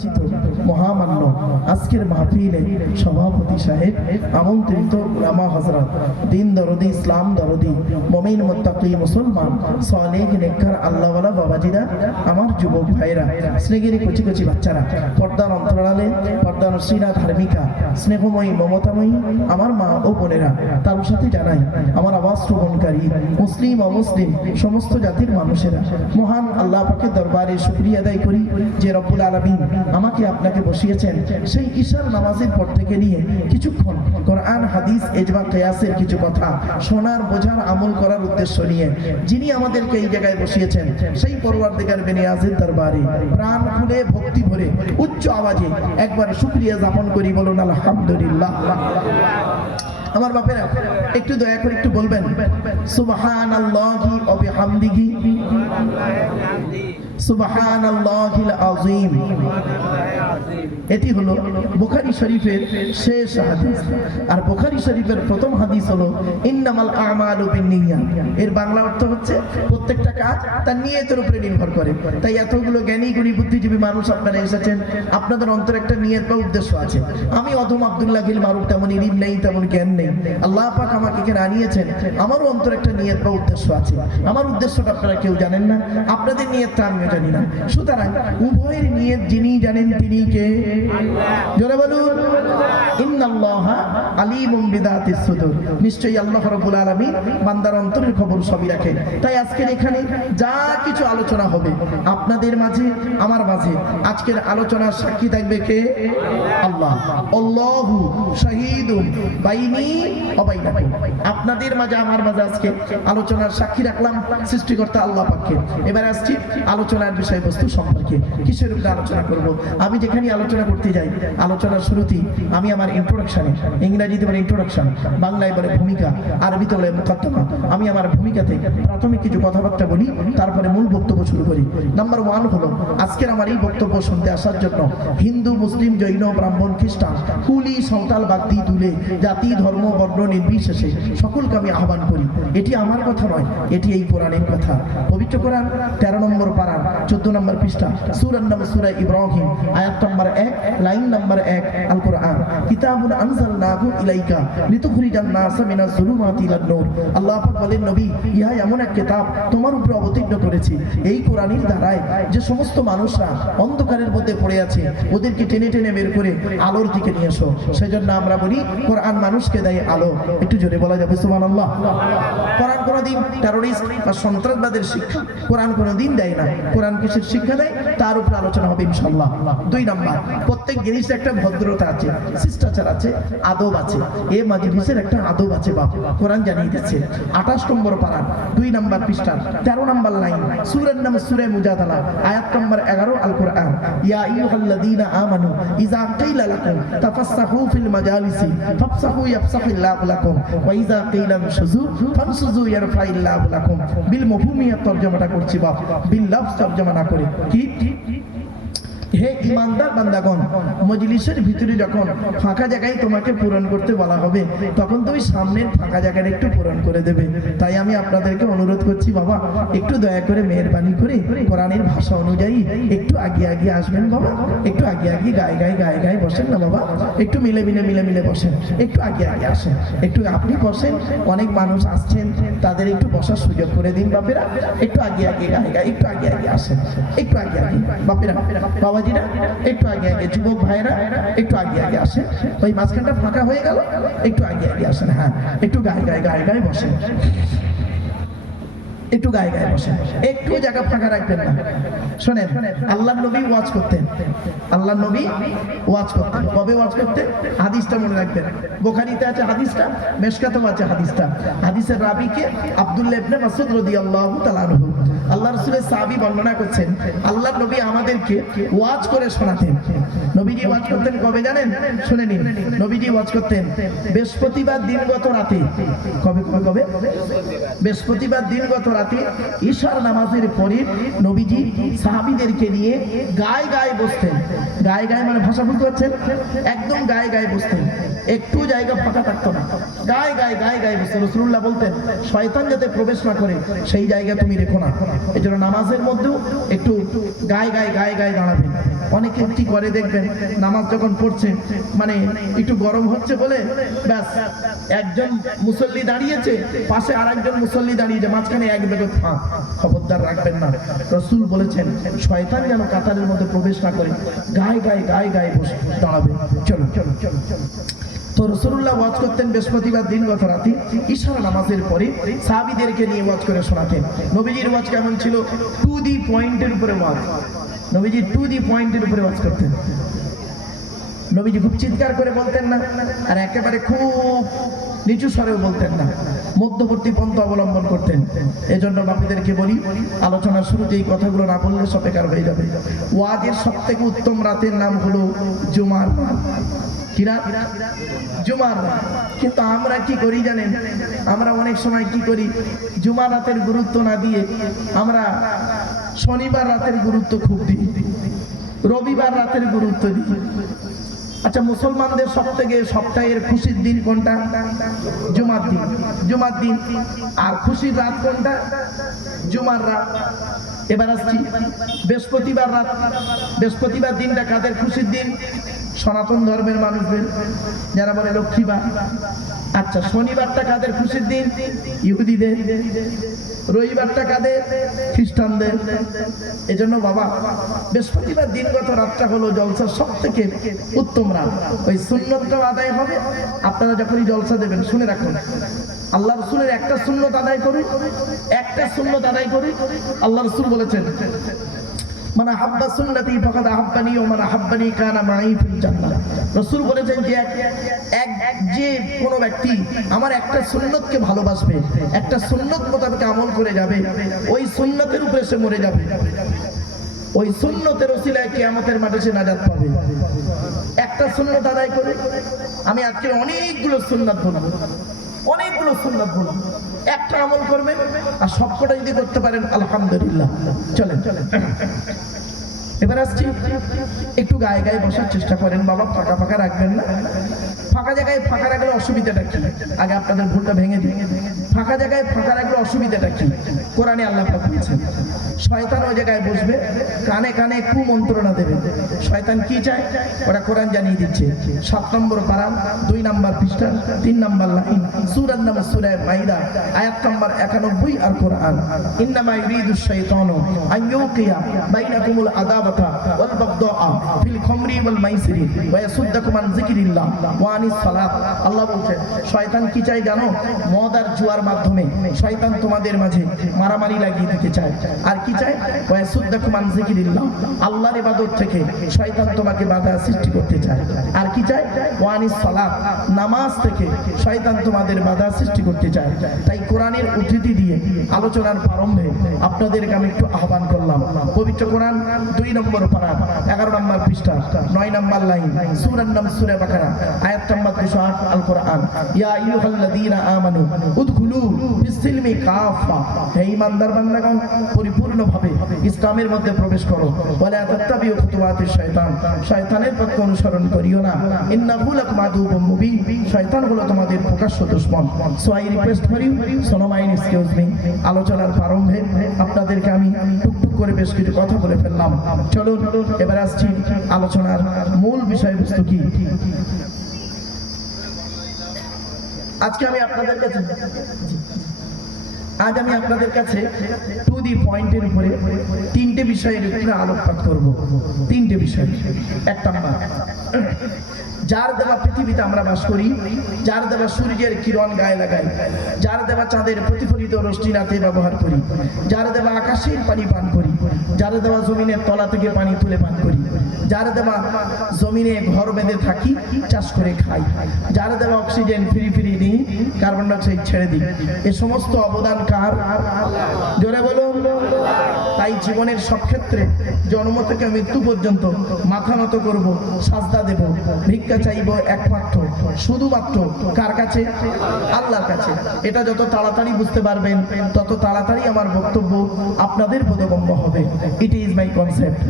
প্রার্থিত মহামান্য আজকের মাহফিলে সভাপতি সাহেব, আমন্ত্রিত উলামা হযরত, দিন দরদি, ইসলাম দরদি, মুমিন মুত্তাকি মুসলমান, সালেহ নেককার আল্লাহওয়ালা বাবাজিরা, আমার যুবক ভাইরা, স্নেহের কচি কচি বাচ্চারা, পর্দার অন্তরালে, পর্দার নসীনা ধার্মিকা, স্নেহময়ী মমতাময়ী আমার মা ও বোনেরা, তার সাথে জানাই আমার আওয়াজ শ্রবণকারী মুসলিম অমুসলিম সমস্ত জাতির মানুষেরা, মহান আল্লাহ পাকের দরবারে শুকরিয়া আদায় করি যে রব্বুল আলামিন আমাকে আপনাকে বসিয়েছেন সেই ঈশার নামাজের পর থেকে নিয়ে কিছুক্ষণ কোরআন হাদিস ইজমা কিয়াসের কিছু কথা শোনার, বোঝার, আমল করার উদ্দেশ্য নিয়ে যিনি আমাদেরকে এই জায়গায় বসিয়েছেন সেই পরওয়ারদিগার বেনিয়াজের দরবারে প্রাণ খুলে ভক্তি ভরে উচ্চ আওয়াজে একবার শুকরিয়া জ্ঞাপন করি, বলুন আলহামদুলিল্লাহ। আমার বাপেরা একটু দয়া করে একটু বলবেন সুবহানাল্লাহি ওয়া বিহামদিহি সুবহানাল্লাহিল আযীম। এটি হলো বুখারী শরীফের শেষ হাদিস, আর বুখারী শরীফের প্রথম হাদিস হলো ইন্নামাল আমালু বিন্নিয়াত। এর বাংলা অর্থ হচ্ছে প্রত্যেকটা কাজ তার নিয়তের উপরে নির্ভর করে। তাই এতগুলো জ্ঞানী গুণী বুদ্ধিজীবী মানুষ আপনারা এসেছেন, আপনাদের অন্তরে একটা নিয়ত বা উদ্দেশ্য আছে। আমি অধম আব্দুল্লাহ গিল মারুফ তেমন ইলম নেই, তেমন জ্ঞান নেই, আল্লাহ পাক আমাকে এখানে আনিয়েছেন, আমারও অন্তরে একটা নিয়ত বা উদ্দেশ্য আছে। আমার উদ্দেশ্যটা আপনারা কেউ জানেন না, আপনাদের নিয়তটা আমিও জানি না। সুতরাং উভয়ের নিয়ত যিনি জানেন তিনি কে? জোরে বলুন ইন্নাল্লাহা আলিমুম বিদাতিস সুদুর। নিশ্চয়ই আল্লাহ রাব্বুল আলামিন বান্দার অন্তরের খবর সবই রাখেন। তাই আজকের এখানে যা কিছু আলোচনা হবে আপনাদের মাঝে আমার মাঝে, আজকের আলোচনার সাক্ষী থাকবে কে? আল্লাহ। আল্লাহু শাহীদুম বাইনি ওয়া বাইনাকুম। আপনাদের মাঝে আমার মাঝে আজকে আলোচনার সাক্ষী রাখলাম সৃষ্টিকর্তা আল্লাহ পাককে। এবার আসছি আলোচনার বিষয়বস্তু সম্পর্কে। কিসের উপরে আলোচনা করব? আমি যেখানে আলোচনা করতে যাই, আলোচনার শুরুতেই আমি আমার ইন্ট্রোডাকশনে, ইংরেজিতে বলে ইন্ট্রোডাকশন, বাংলায় বলে ভূমিকা, আরবিতে বলে মুকাদ্দমা, আমি আমার ভূমিকাতে প্রাথমিক কিছু কথাবার্তা বলি, তারপরে মূল বক্তব্য শুরু করি। নাম্বার 1 হলো আজকের আমার এই বক্তব্য শুনতে আসার জন্য হিন্দু, মুসলিম, জৈন, ব্রাহ্মণ, খ্রিস্টান, কুলি, সাঁওতাল, বাগদি, দুলে, জাতি, ধর্ম, বর্ণ নির্বিশেষে সকলকে আমি আহ্বান করি। এটি আমার কথা নয়, এটি এই কোরআনের কথা। পবিত্র কোরআন 13 নম্বর পারার 14 নম্বর পৃষ্ঠা, সূরার নাম সূরা ইব্রাহিম, আয়াত নম্বর 1, লাইন নম্বর 1, আল কোরআন কিতাবুন আনজালনাহু ইলাইকা লিতুখরিজান নাসা মিনাজ যুলুমাতি ইলান নূর। আল্লাহ পাক বলেন, নবী, ইহা এমন এক কিতাব তোমার উপরে অবতীর্ণ করেছি, এই কোরআনের দ্বারায় যে সমস্ত মানুষরা অন্ধকারের মধ্যে পড়ে আছে ওদেরকে টেনে টেনে বের করে আলোর দিকে নিয়ে এসো। সেজন্য আমরা বলি কোরআন মানুষকে দেয় আলো। একটু জোরে বলা যাবে সুবহানাল্লাহ। কোরআন কোনদিন টেররিস্ট বা সন্ত্রাসবাদের শিক্ষা কোরআন কোনদিন দেয় না। কোরআন কিসের শিক্ষা দেয় তার উপর আলোচনা হবে ইনশাআল্লাহ। 2 নাম্বার, প্রত্যেক জিনিসের একটা ভদ্রতা আছে, শিষ্টাচার আছে, আদব আছে। এই মাজলিসের একটা আদব আছে বাপ, কোরআন জানিয়ে দিচ্ছে। 28 নম্বর পারা 2 নম্বর পৃষ্ঠা 13 নম্বর লাইন, সূরার নাম সূরা মুজাদালা, আয়াত নম্বর 11, আল কোরআন ইয়া আইয়ুহাল্লাযীনা আমানু ইযা কিলা লাকুম তাফাসসাহু ফিল মাজালিসি ফাফসাহু ইয়াফসাহিল্লাহু লাকুম ওয়া ইযা কিলা শুযু ফানশুযু ইয়ারফাইল্লাহু লাকুম। বিল মফহুমিয়া তরজমাটা করছি বাপ, বিল লফজ তরজমা না করে। কি? হে ইমানদার বান্দাগণ, মজলিসের ভিতরে যখন ফাঁকা জায়গায় তোমাকে পূরণ করতে বলা হবে তখন তুমি সামনের ফাঁকা জায়গাটা একটু পূরণ করে দেবে। তাই আমি আপনাদেরকে অনুরোধ করছি বাবা, একটু দয়া করে মেহেরবানি করে কোরআনের ভাষা অনুযায়ী একটু আগে আগে আসবেন বাবা, একটু আগে আগে গায়ে গায়ে বসেন না বাবা, একটু মিলে মিলে বসেন, একটু আগে আগে আসেন, একটু আপনি বসেন, অনেক মানুষ আসছেন তাদের একটু বসার সুযোগ করে দিন বাপেরা, একটু আগে আগে গায়ে একটু আগে আগে আসেন, একটু আগে আগে বাপেরা, বাবা একটু আগে আগে, যুবক ভাইরা একটু আগে আগে আসেন, ওই মাঝখানটা ফাঁকা হয়ে গেল, একটু আগে আগে আসেন। হ্যাঁ, একটু গায়ে বসেন, একটু গায়ে বসেন, একটু জায়গা ফাঁকা রাখবেন না। শোনেন, আল্লাহর নবী ওয়াজ করতেন, আল্লাহর নবী ওয়াজ করতেন। কবে ওয়াজ করতেন? হাদিসটা মনে রাখবেন, বুখারীতে আছে হাদিসটা, মিশকাতেও আছে হাদিসটা। হাদিসের রাবীকে আব্দুল্লাহ ইবনে মাসউদ রাদিয়াল্লাহু তাআলা আনহু, আল্লাহর রাসূলের সাহাবী বর্ণনা করছেন, আল্লাহর নবী আমাদেরকে ওয়াজ করে শোনাতেন। নবীজি ওয়াজ করতেন কবে জানেন? শুনে নিন, নবীজি ওয়াজ করতেন বৃহস্পতিবার দিনগত রাতে। কবে? বৃহস্পতিবার দিনগত রাতে ঈশার নামাজের পরে নবীজি সাহাবীদেরকে নিয়ে গায়ে বসতেন। গায়ে মানে ভাষা বুঝতে পারছেন? একদম গায়ে বসতেন, একটু জায়গা ফাঁকা থাকতো না, গায়ে বসতেন। রাসূলুল্লাহ বলতেন, শয়তান যাতে প্রবেশ না করে সেই জায়গা তুমি রেখো না। এই জন্য নামাজের মধ্যেও একটু গায়ে দাঁড়াবেন। অনেকে কি করে দেখবেন, নামাজ যখন পড়ছে মানে একটু গরম হচ্ছে বলে ব্যাস একজন মুসল্লি দাঁড়িয়েছে, পাশে আরেকজন মুসল্লি দাঁড়িয়েছে, মাঝখানে এক বেগত ফাঁক। খবরদার রাখবেন না। রাসূল বলেছেন শয়তান যেন কাতারের মধ্যে প্রবেশ না করে, গায়ে গায়ে গায়ে গায়ে বসে দাঁড়াবে। চলো চলো চলো চলো। তো রাসূলুল্লাহ ওয়াজ করতেন বৃহস্পতিবার দিন গত রাতে ইশার নামাজের পরে সাহাবীদেরকে নিয়ে ওয়াজ করে শোনাতেন। নবীজির ওয়াজ কেমন ছিল? টু দি পয়েন্টের উপরে ওয়াজ। নবীজি টু দি পয়েন্টের উপরে ওয়াজ করতেন। নবীজি খুব চিৎকার করে বলতেন না, আর একেবারে খুব নিচু স্বরেও বলতেন না, মধ্যবর্তী পন্থা অবলম্বন করতেন। এজন্য বাপীদেরকে বলি, আলোচনার শুরুতে এই কথাগুলো না বললে সব বেকার হয়ে যাবে। ওয়াজের সবথেকে উত্তম রাতের নাম হলো জুমার রাত। কি রাত? জুমার রাত। কিন্তু আমরা কি করি জানেন? আমরা অনেক সময় কি করি, জুমার রাতের গুরুত্ব না দিয়ে আমরা শনিবার রাতের গুরুত্ব খুব দিই, রবিবার রাতের গুরুত্ব দিই। আচ্ছা, মুসলমানদের সপ্তাহের খুশির দিন কোনটা? জুমার দিন। জুমার দিন। আর খুশির রাত কোনটা? জুমার রাত। এবার আসছি বৃহস্পতিবার রাত। বৃহস্পতিবার দিনটা কাদের খুশির দিন? সনাতন ধর্মের মানুষদের, যারা বলে লক্ষ্মীবার। আচ্ছা, শনিবারটা কাদের খুশির দিন? ইহুদিদের। রবিবারটা কাদের? খ্রিস্টানদের। এজন্য বাবা বৃহস্পতিবার দিনগত রাতটা হলো জলসার সব থেকে উত্তম রাত। ওই সুন্নতটাও আদায় হবে। আপনারা যখনই জলসা দেবেন শুনে রাখুন, আল্লাহ রাসূলের একটা সুন্নত আদায় করুন, একটা সুন্নত আদায় করুন। আল্লাহ রাসূল বলেছেন মান আহাব্বা সুন্নতি ফাকাদ আহাব্বানি ওয়া মান আহাব্বানি কানা মাই ফিল জান্নাহ। রাসূল বলেছেন যে যে কোনো ব্যক্তি আমার একটা সুন্নতকে ভালোবাসবে, একটা সুন্নত মোতাবেক আমল করে যাবে, ওই সুন্নতের উপরে সে মরে যাবে, ওই সুন্নতের ওসিলায় কিয়ামতের মাঠে সে নাজাত পাবে। একটা সুন্নত আদায় করে। আমি আজকে অনেকগুলো সুন্নাত বলবো, অনেকগুলো সুন্নাত বলবো। একটা আমল করবেন আর সবকটা যদি করতে পারেন আলহামদুলিল্লাহ। চলেন চলেন। এবার আসছি, একটু গায়ে গায়ে বসার চেষ্টা করেন বাবা, ফাঁকা ফাঁকা রাখবেন না। ফাঁকা জায়গায় ফাঁকা রাখলে অসুবিধাটা কি? আগে আপনাদের ভুলটা ভেঙে দিই। ফাঁকা জায়গায় ফাঁকা রাখলে অসুবিধাটা কি? কোরআনে আল্লাহ পাক বলেছেন শয়তান ওই জায়গায় বসবে, কানে কানে কুমন্ত্রণা দেবে। শয়তান কি চায় ওরা কোরআন জানিয়ে দিচ্ছে। 7 নম্বর পারা 2 নম্বর পৃষ্ঠা 3 নম্বর লাইন, সূরার নাম সূরা মাইদা, আয়াত নম্বর 91 আর কোরআন। ইন্নামা ইউরিদুশ শাইতানু আন ইউকিয়া বাইনাকুমুল আদাওয়াতা ওয়াল বাগদাআ ফিল খামরি ওয়াল মাইসিরি ওয়া ইয়াসুদ্দাকুম আন যিকরিল্লাহ ওয়া আনিস সালাত। আল্লাহ বলছেন শয়তান কি চায় জানো? মদ আর জুয়ার মাধ্যমে শয়তান তোমাদের মাঝে মারামারি লাগিয়ে দিতে চায়। আর কি চায়? ওয়া ইয়াসুদ্দাকুম আন যিকরিল্লাহ, আল্লাহর ইবাদত থেকে শয়তান তোমাকে বাধা সৃষ্টি করতে চায়। আর কি চায়? ওয়া আনিস সালাত, নামাজ থেকে শয়তান তোমাদের বাধা সৃষ্টি করতে চায়। তাই কোরআনের উদ্ধৃতি দিয়ে আলোচনার প্রারম্ভে আপনাদেরকে আমি একটু আহ্বান করলাম। পবিত্র কোরআন 2 নম্বর পারা 11 নম্বর পৃষ্ঠা 9 নম্বর লাইন, সূরার নাম সূরা বাকারা, আয়াত নম্বর 208 আল কোরআন। ইয়া আইয়ুহাল্লাযীনা আমানু উদখুলু ফিস-সিলমি কাফা, হে ঈমানদার বান্দাগণ পরিপূর্ণভাবে ইসলামের মধ্যে প্রবেশ করো। ওয়ালা তাত্তাবিউ খুতুওয়াতিশ শাইতান, শয়তানের পথ অনুসরণ করিও না। ইন্নাহু লাকুম আদুউম মুবিন, শয়তান হলো তোমাদের প্রকাশ্য দুশমন। So I request for you, so no mind excuse me. আলোচনার প্রারম্ভে আপনাদেরকে আমি টুকটুক করে বেশ কিছু কথা বলে ফেললাম। চলুন এবার আসছি আলোচনার মূল বিষয়বস্তু কি। আজকে আমি আপনাদের কাছে টু দি পয়েন্টের উপরে 3টে বিষয়ের উপরে আলোকপাত করব। 3টে বিষয়। 1 নম্বর, যার দেওয়া পৃথিবীতে আমরা বাস করি, যার দেওয়া সূর্যের কিরণ গায়ে লাগাই, যার দেওয়া চাঁদের প্রতিফলিত রশ্মি রাতে ব্যবহার করি, যার দেওয়া আকাশের পানি পান করি, যার দেওয়া জমিনের তলা থেকে পানি তুলে পান করি, যার দেওয়া জমিনে ঘর বেঁধে থাকি, চাষ করে খাই, যার দেওয়া অক্সিজেন ফ্রি ফ্রি নিই, কার্বন ডাইঅক্সাইড ছেড়ে দিই, এ সমস্ত অবদান কার? জোরে বলুন। তাই জীবনের সব ক্ষেত্রে জন্ম থেকে মৃত্যু পর্যন্ত মাথা নত করব, সাজদা দেব, ভিক্ষা চাইব একমাত্র শুধুমাত্র কার কাছে? আল্লাহর কাছে। এটা যত তাড়াতাড়ি বুঝতে পারবেন তত তাড়াতাড়ি আমার বক্তব্য আপনাদের বোধগম্য হবে। It is my concept.